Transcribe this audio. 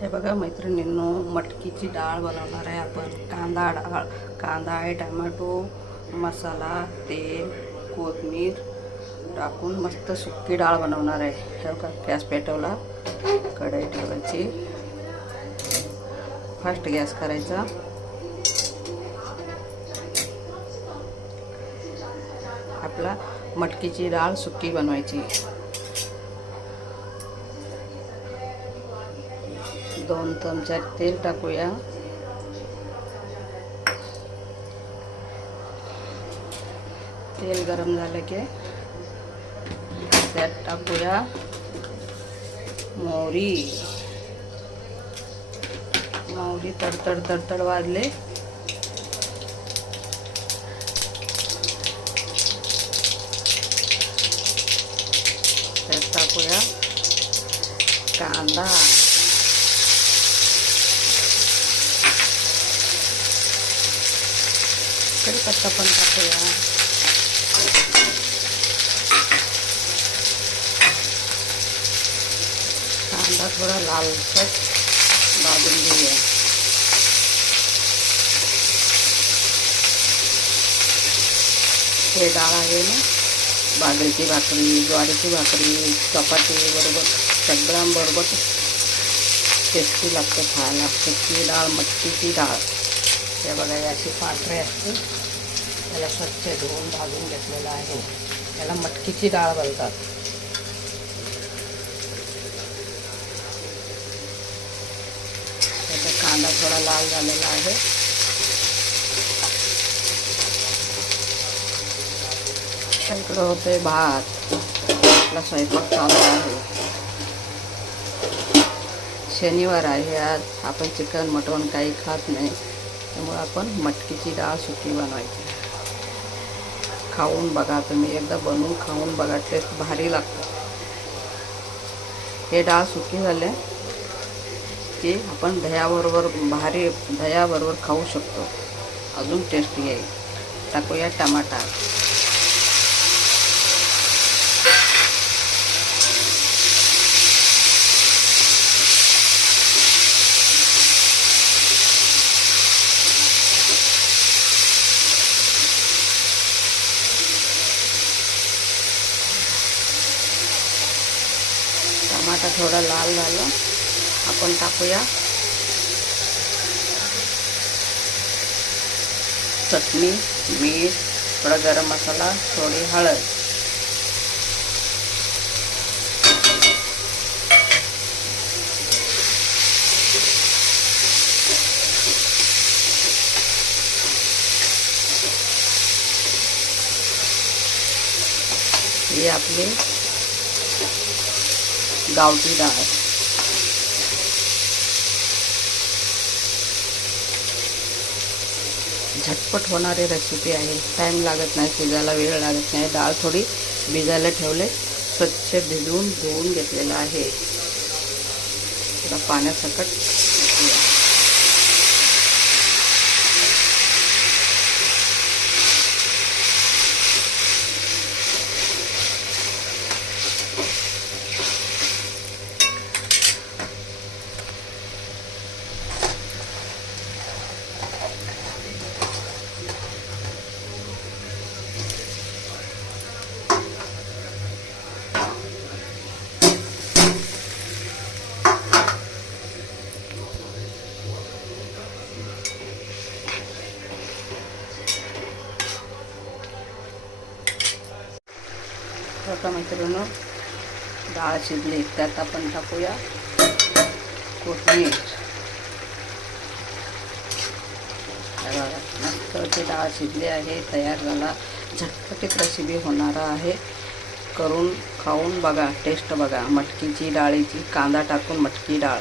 हे बघा मैत्रिणींनो, मटकीची डाळ बनवणार आहे आपण. कांदा आहे, टोमॅटो, मसाला, तेल, कोथिंबीर टाकून मस्त सुक्की डाळ बनवणार आहे. हे बघा, गॅस पेटवला, कढई ठेवायची, फास्ट गॅस करायचा. आपला मटकीची डाळ सुक्की बनवायची. 2 चमचे तेल टाकूया. तेल गरम झालं की त्यात टाकूया मोहरी. तडतड वाजले त्यात टाकूया कांदा. कढीपत्ता पण टाकूया. कांदा थोडा लालसर भाजून घेऊया. हे डाळ आहे ना, बाजरीची भाकरी, ज्वारीची भाकरी, चपाती बरोबर सगळ्यांबरोबर टेस्टी लागते खायला. सुकी डाळ, मटकीची डाळ. हे बघा, अशी पांढरी असते, त्याला स्वच्छ धुवून भाजून घेतलेलं आहे. त्याला मटकीची डाळ बोलतात. त्याचा कांदा थोडा लाल झालेला आहे. इकडं होते भात. आपला स्वयंपाक चालू आहे. शनिवार आहे आज. आपण चिकन मटण काही खात नाही, त्यामुळे आपण मटकीची डाळ सुकी बनवायची. खाऊन बघा, तुम्ही एकदा बनवून खाऊन बघा, टेस्ट भारी लागतं. हे डाळ सुकी झाले की आपण दह्याबरोबर खाऊ शकतो. अजून टेस्ट येईल. टाकूया टमाटा. टमाटा थोडा लाल झाला, आपण टाकूया चटणी, मीठ, थोडा गरम मसाला, थोडी हळद. ही आपली गावठी डाळ. झटपट होणारी रेसिपी आहे. टाईम लागत नाही, शिजायला वेळ लागत नाही. डाळ थोडी भिजायला ठेवले, स्वच्छ भिजवून धुवून घेतलेलं आहे. थोडा पाण्यासकट बघा मैत्रिणींनो, डाळ शिजली. त्यात आपण टाकूया कोथिंबीर. बघा, मस्त ती डाळ शिजली आहे, तयार झाला. झटपटीत रेसिपी होणार आहे. करून खाऊन बघा, टेस्ट बघा. मटकीची डाळीची कांदा टाकून मटकी डाळ.